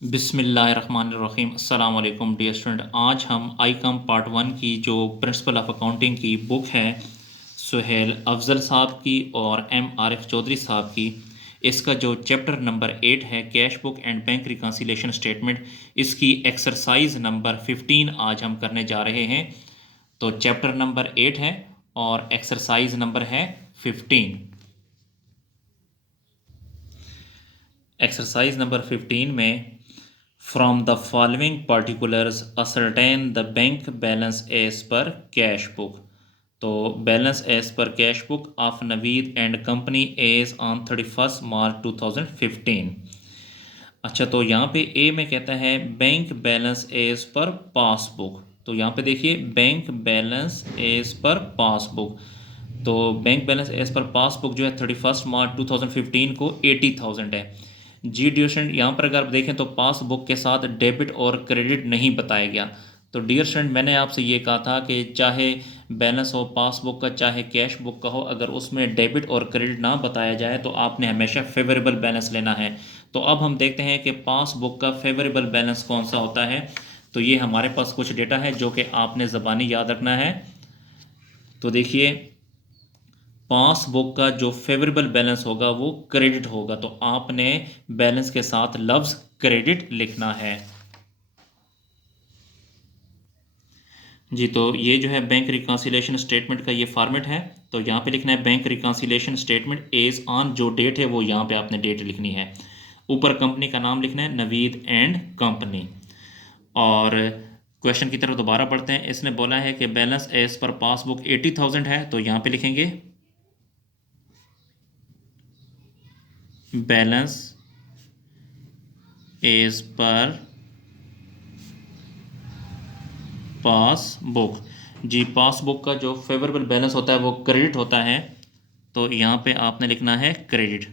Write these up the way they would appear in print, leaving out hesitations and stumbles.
बिस्मिल्लाहिर्रहमानिर्रहीम अस्सलाम वालेकुम डियर स्टूडेंट। आज हम आईकॉम पार्ट वन की जो प्रिंसिपल ऑफ अकाउंटिंग की बुक है सुहेल अफजल साहब की और एम आरिफ चौधरी साहब की, इसका जो चैप्टर नंबर 8 है cash book and bank reconciliation statement, इसकी एक्सरसाइज नंबर 15 आज हम करने जा रहे हैं। तो चैप्टर नंबर 8 है और एक्सरसाइज नंबर है 15। एक्सरसाइज नंबर 15 में from the following particulars ascertain the bank balance as per cash book. तो balance as per cash book of Naveed and company as on 31 March 2015। अच्छा, तो यहाँ पे ए में कहता है bank balance as per passbook. तो यहाँ पे देखिए bank balance as per passbook. तो bank balance as per passbook जो है 31 मार्च 2015 को 80,000 है। जी ड्यूरेशन यहाँ पर अगर आप देखें तो पासबुक के साथ डेबिट और क्रेडिट नहीं बताया गया। तो डियर स्टूडेंट, मैंने आपसे ये कहा था कि चाहे बैलेंस हो पासबुक का चाहे कैश बुक का हो, अगर उसमें डेबिट और क्रेडिट ना बताया जाए तो आपने हमेशा फेवरेबल बैलेंस लेना है। तो अब हम देखते हैं कि पासबुक का फेवरेबल बैलेंस कौन सा होता है। तो ये हमारे पास कुछ डेटा है जो कि आपने ज़बानी याद रखना है। तो देखिए, पासबुक का जो फेवरेबल बैलेंस होगा वो क्रेडिट होगा, तो आपने बैलेंस के साथ लफ्ज़ क्रेडिट लिखना है। जी, तो ये जो है बैंक रिकन्सिलिएशन स्टेटमेंट का ये फॉर्मेट है। तो यहाँ पे लिखना है bank reconciliation statement as on, जो डेट है वो यहाँ पे आपने डेट लिखनी है। ऊपर कंपनी का नाम लिखना है नवीद एंड कंपनी। और क्वेश्चन की तरफ दोबारा पढ़ते हैं। इसने बोला है कि बैलेंस एज पर पासबुक 80,000 है, तो यहाँ पे लिखेंगे बैलेंस एज पर पासबुक। जी, पासबुक का जो फेवरेबल बैलेंस होता है वो क्रेडिट होता है, तो यहाँ पे आपने लिखना है क्रेडिट।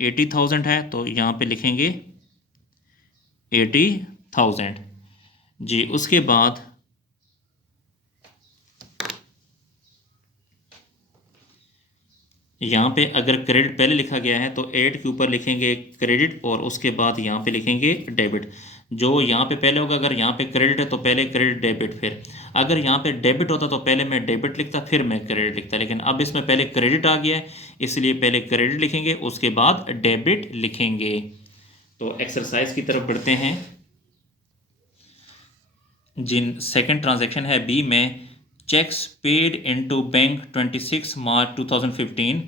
80,000 है तो यहाँ पे लिखेंगे 80,000। जी, उसके बाद यहाँ पे अगर क्रेडिट पहले लिखा गया है तो 8 के ऊपर लिखेंगे क्रेडिट और उसके बाद यहाँ पे लिखेंगे डेबिट। जो यहाँ पे पहले होगा, अगर यहाँ पे क्रेडिट है तो पहले क्रेडिट डेबिट, फिर अगर यहाँ पे डेबिट होता तो पहले मैं डेबिट लिखता फिर मैं क्रेडिट लिखता, लेकिन अब इसमें पहले क्रेडिट आ गया है इसलिए पहले क्रेडिट लिखेंगे उसके बाद डेबिट लिखेंगे। तो एक्सरसाइज की तरफ बढ़ते हैं। जिन सेकंड ट्रांजैक्शन है बी में, cheques paid into bank 26 March 2015।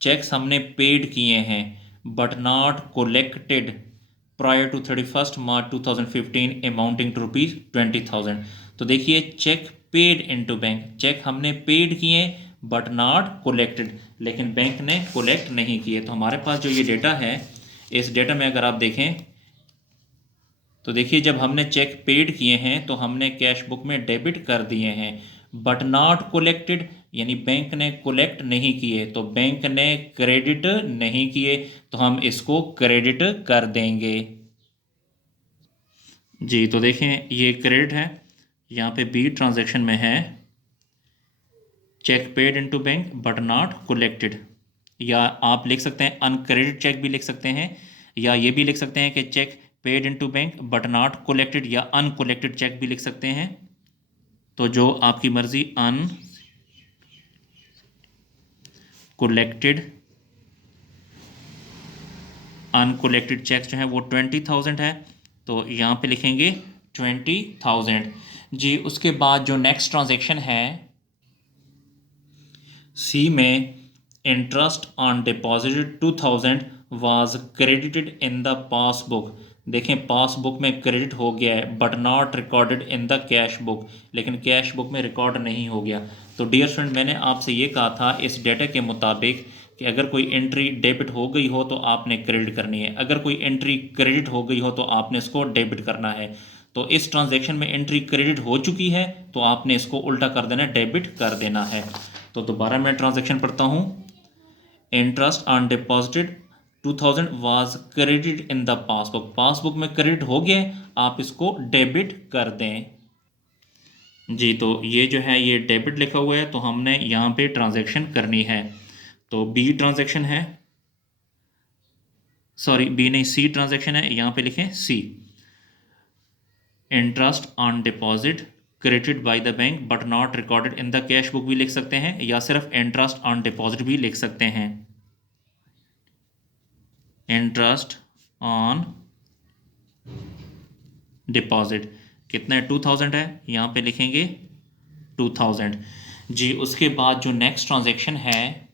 Cheques हमने पेड किए हैं but not collected prior to 31 March 2015 amounting to rupees 20,000। तो देखिए cheque paid into bank, cheque हमने पेड किए बट नॉट कोलेक्टेड, लेकिन बैंक ने कोलेक्ट नहीं किए। तो हमारे पास जो ये डेटा है, इस डेटा में अगर आप देखें तो देखिए जब हमने चेक पेड किए हैं तो हमने कैश बुक में डेबिट कर दिए हैं, बट नॉट कोलेक्टेड यानी बैंक ने कोलेक्ट नहीं किए, तो बैंक ने क्रेडिट नहीं किए तो हम इसको क्रेडिट कर देंगे। जी, तो देखें ये क्रेडिट है, यहाँ पे बी ट्रांजैक्शन में है cheque paid into bank but not collected, या आप लिख सकते हैं अनक्रेडिट चेक भी लिख सकते हैं, या ये भी लिख सकते हैं कि cheque paid into bank but not collected, या अनकोलेक्टेड चेक भी लिख सकते हैं। तो जो आपकी मर्जी, अनकोलेक्टेड अनकोलेक्टेड चेक जो है वो 20,000 है, तो यहाँ पे लिखेंगे 20,000। जी, उसके बाद जो नेक्स्ट ट्रांजेक्शन है सी में, interest on deposited 2,000 was credited in the passbook. देखें पासबुक में क्रेडिट हो गया है but not recorded in the cash book, लेकिन कैश बुक में रिकॉर्ड नहीं हो गया। तो डियर स्टूडेंट, मैंने आपसे ये कहा था इस डेटा के मुताबिक कि अगर कोई एंट्री डेबिट हो गई हो तो आपने क्रेडिट करनी है, अगर कोई एंट्री क्रेडिट हो गई हो तो आपने इसको डेबिट करना है। तो इस ट्रांजैक्शन में एंट्री क्रेडिट हो चुकी है तो आपने इसको उल्टा कर देना है, डेबिट कर देना है। तो दोबारा मैं ट्रांजैक्शन पढ़ता हूँ। Interest on deposited 2,000 was credit in the passbook, passbook में क्रेडिट हो गया, आप इसको डेबिट कर दें। जी, तो ये जो है ये डेबिट लिखा हुआ है तो हमने यहाँ पे ट्रांजैक्शन करनी है। तो बी ट्रांजैक्शन है, सॉरी बी नहीं सी ट्रांजैक्शन है, यहाँ पे लिखें C. Interest on deposit credited by the bank but not recorded in the cash book भी लिख सकते हैं, या सिर्फ इंटरेस्ट ऑन डिपॉजिट भी लिख सकते हैं। इंटरेस्ट ऑन डिपॉजिट कितना है, 2000 है, यहाँ पे लिखेंगे 2000 जी। उसके बाद जो नेक्स्ट ट्रांजैक्शन है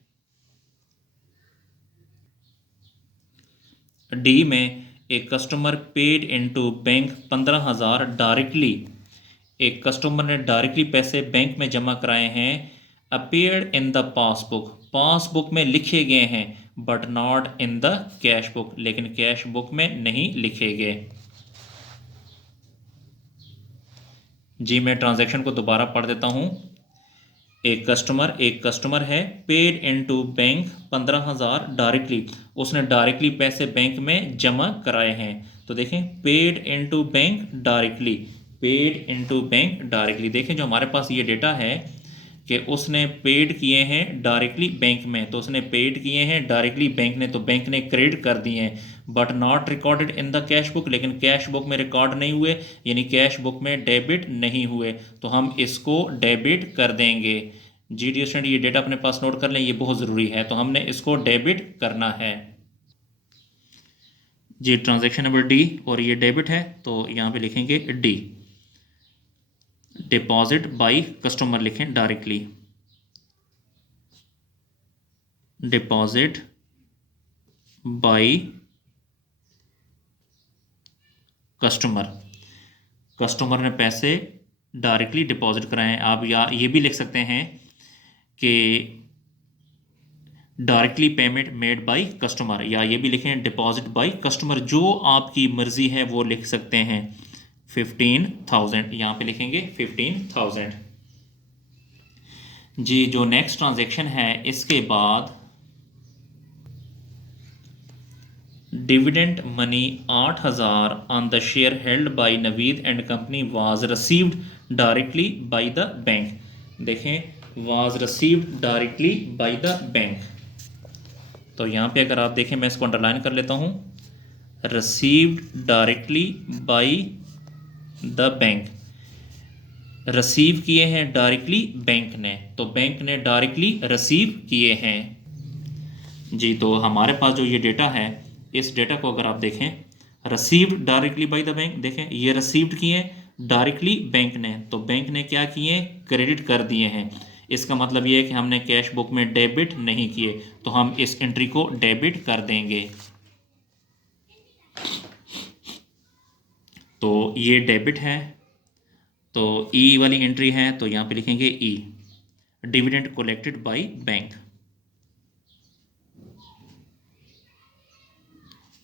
डी में, एक customer paid into bank 15,000 directly, एक कस्टमर ने डायरेक्टली पैसे बैंक में जमा कराए हैं, appeared in the passbook, passbook में लिखे गए हैं, but not in the cash book, लेकिन कैश बुक में नहीं लिखे गए। जी मैं ट्रांजैक्शन को दोबारा पढ़ देता हूँ। एक कस्टमर है, पेड इनटू बैंक 15,000 डायरेक्टली, उसने डायरेक्टली पैसे बैंक में जमा कराए हैं। तो देखें paid into bank directly, paid into bank directly, देखें जो हमारे पास ये डेटा है कि उसने पेड किए हैं डायरेक्टली बैंक में, तो उसने पेड किए हैं डायरेक्टली बैंक ने, तो बैंक ने क्रेडिट कर दिए हैं, but not recorded in the cash book, लेकिन कैश बुक में रिकॉर्ड नहीं हुए, यानी कैश बुक में डेबिट नहीं हुए, तो हम इसको डेबिट कर देंगे। जी डियर स्टूडेंट, ये डेटा अपने पास नोट कर लें, ये बहुत ज़रूरी है, तो हमने इसको डेबिट करना है। जी ट्रांजैक्शन नंबर डी, और ये डेबिट है तो यहाँ पे लिखेंगे डी। डिपॉजिट बाय कस्टमर लिखें डायरेक्टली, डिपॉजिट बाय कस्टमर ने पैसे डायरेक्टली डिपॉजिट कराए हैं। आप या ये भी लिख सकते हैं कि directly payment made by customer, या ये भी लिखें डिपॉजिट बाय कस्टमर, जो आपकी मर्जी है वो लिख सकते हैं। 15,000 यहाँ पे लिखेंगे 15,000 जी। जो नेक्स्ट ट्रांजैक्शन है इसके बाद dividend money 8,000 on the share held by Naveed and company was received directly by the bank, देखें was received directly by the bank, तो यहाँ पे अगर आप देखें मैं इसको अंडरलाइन कर लेता हूँ, received directly by the bank, receive किए हैं डायरेक्टली बैंक ने, तो बैंक ने डायरेक्टली रिसीव किए हैं जी। तो हमारे पास जो ये डेटा है, इस डेटा को अगर आप देखें, received directly by the bank, देखें ये रिसीव्ड किए डायरेक्टली बैंक ने, तो बैंक ने क्या किए, क्रेडिट कर दिए हैं, इसका मतलब ये है कि हमने कैश बुक में डेबिट नहीं किए, तो हम इस एंट्री को डेबिट कर देंगे। तो ये डेबिट है, तो ई वाली एंट्री है, तो यहाँ पे लिखेंगे E, dividend collected by bank,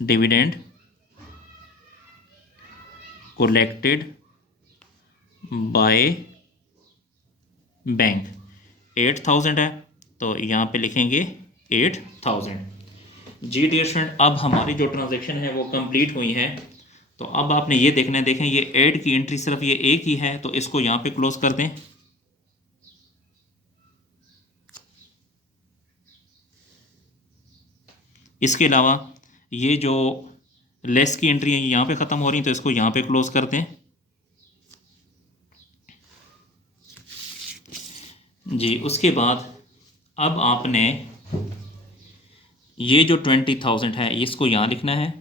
dividend collected by bank, 8,000 है, तो यहाँ पे लिखेंगे 8,000 जी। डियर स्टूडेंट, अब हमारी जो ट्रांजैक्शन है वो कंप्लीट हुई है, तो अब आपने ये देखना है, देखें ये ऐड की एंट्री सिर्फ ये एक ही है, तो इसको यहाँ पे क्लोज कर दें। इसके अलावा ये जो लेस की एंट्री है ये यहाँ पे ख़त्म हो रही है, तो इसको यहाँ पे क्लोज कर दें जी। उसके बाद अब आपने ये जो 20,000 है इसको यहाँ लिखना है,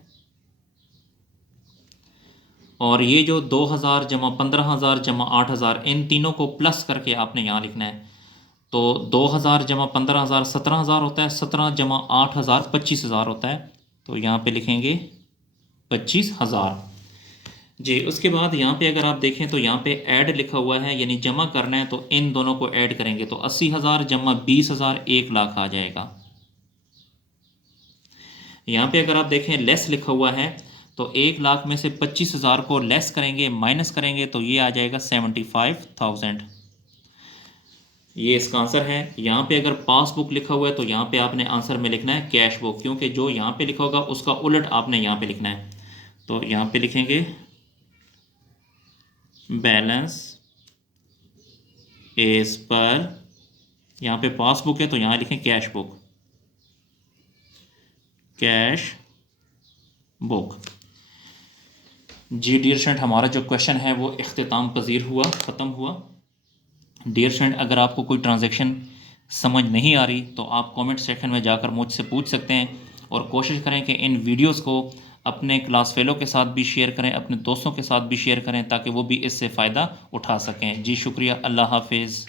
और ये जो 2,000 जमा 15,000 जमा 8,000, इन तीनों को प्लस करके आपने यहाँ लिखना है। तो 2,000 जमा 15,000 17,000 होता है, 17 जमा 8,000 25,000 होता है, तो यहाँ पे लिखेंगे 25,000 जी। उसके बाद यहाँ पे अगर आप देखें तो यहाँ पे ऐड लिखा हुआ है, यानी जमा करना है, तो इन दोनों को ऐड करेंगे, तो 80,000 जमा 20,000 1 लाख आ जाएगा। यहाँ पे अगर आप देखें लेस लिखा हुआ है, तो 1 लाख में से 25,000 को लेस करेंगे, माइनस करेंगे, तो ये आ जाएगा 75,000, ये इसका आंसर है। यहाँ पे अगर पासबुक लिखा हुआ है तो यहाँ पे आपने आंसर में लिखना है कैश बुक, क्योंकि जो यहाँ पे लिखा होगा उसका उलट आपने यहाँ पे लिखना है, तो यहाँ पे लिखेंगे बैलेंस एज पर, यहाँ पे पासबुक है तो यहाँ लिखें कैश बुक, कैश बुक जी डियर स्टूडेंट, हमारा जो क्वेश्चन है वो इख्तिताम पजीर हुआ, ख़त्म हुआ। डियर स्टूडेंट, अगर आपको कोई ट्रांजैक्शन समझ नहीं आ रही तो आप कमेंट सेक्शन में जाकर मुझसे पूछ सकते हैं, और कोशिश करें कि इन वीडियोस को अपने क्लास फेलो के साथ भी शेयर करें, अपने दोस्तों के साथ भी शेयर करें, ताकि वो भी इससे फ़ायदा उठा सकें। जी शुक्रिया, अल्लाह हाफिज़।